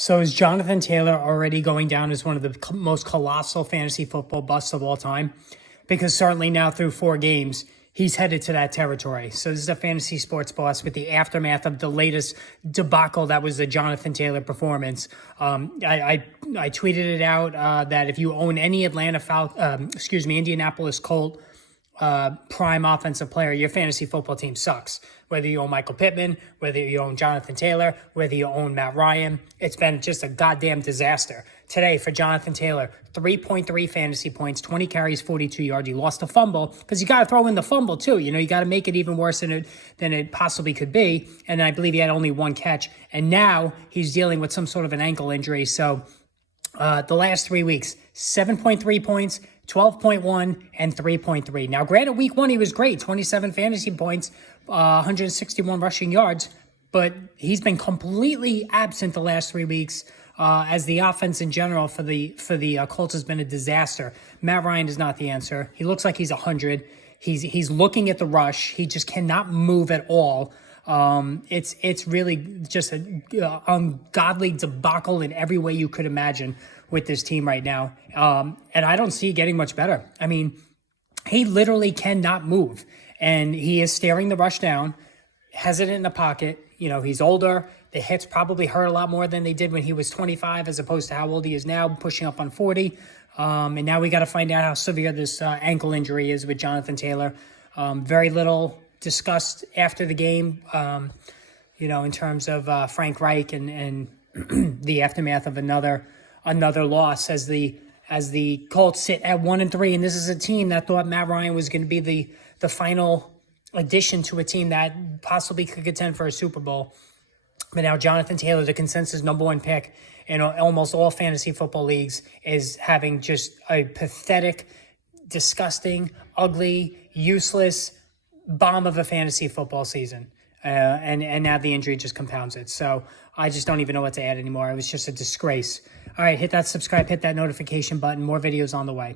So is Jonathan Taylor already going down as one of the most colossal fantasy football busts of all time? Because certainly now through 4 games, he's headed to that territory. So this is a fantasy sports bust with the aftermath of the latest debacle that was the Jonathan Taylor performance. I tweeted it out that if you own any Indianapolis Colt prime offensive player, your fantasy football team sucks. Whether you own Michael Pittman, whether you own Jonathan Taylor, whether you own Matt Ryan, it's been just a goddamn disaster. Today for Jonathan Taylor, 3.3 fantasy points, 20 carries, 42 yards. He lost a fumble because you got to throw in the fumble too. You know, you got to make it even worse than it possibly could be. And I believe he had only 1 catch. And now he's dealing with some sort of an ankle injury. So the last 3 weeks, 7.3 points, 12.1, and 3.3. Now, granted, week 1, he was great, 27 fantasy points, 161 rushing yards, but he's been completely absent the last 3 weeks as the offense in general for the Colts has been a disaster. Matt Ryan is not the answer. He looks like he's 100. He's looking at the rush. He just cannot move at all. It's really just an ungodly debacle in every way you could imagine with this team right now. And I don't see it getting much better. I mean, he literally cannot move, and he is staring the rush down, hesitant in the pocket. You know, he's older. The hits probably hurt a lot more than they did when he was 25 as opposed to how old he is now, pushing up on 40. And now we got to find out how severe this ankle injury is with Jonathan Taylor. Very little discussed after the game, in terms of Frank Reich and the aftermath of another loss as the Colts sit at 1-3, and this is a team that thought Matt Ryan was going to be the final addition to a team that possibly could contend for a Super Bowl. But now Jonathan Taylor, the consensus #1 pick in almost all fantasy football leagues, is having just a pathetic, disgusting, ugly, useless bomb of a fantasy football season. And now the injury just compounds it. So I just don't even know what to add anymore. It was just a disgrace. All right, hit that subscribe, hit that notification button. More videos on the way.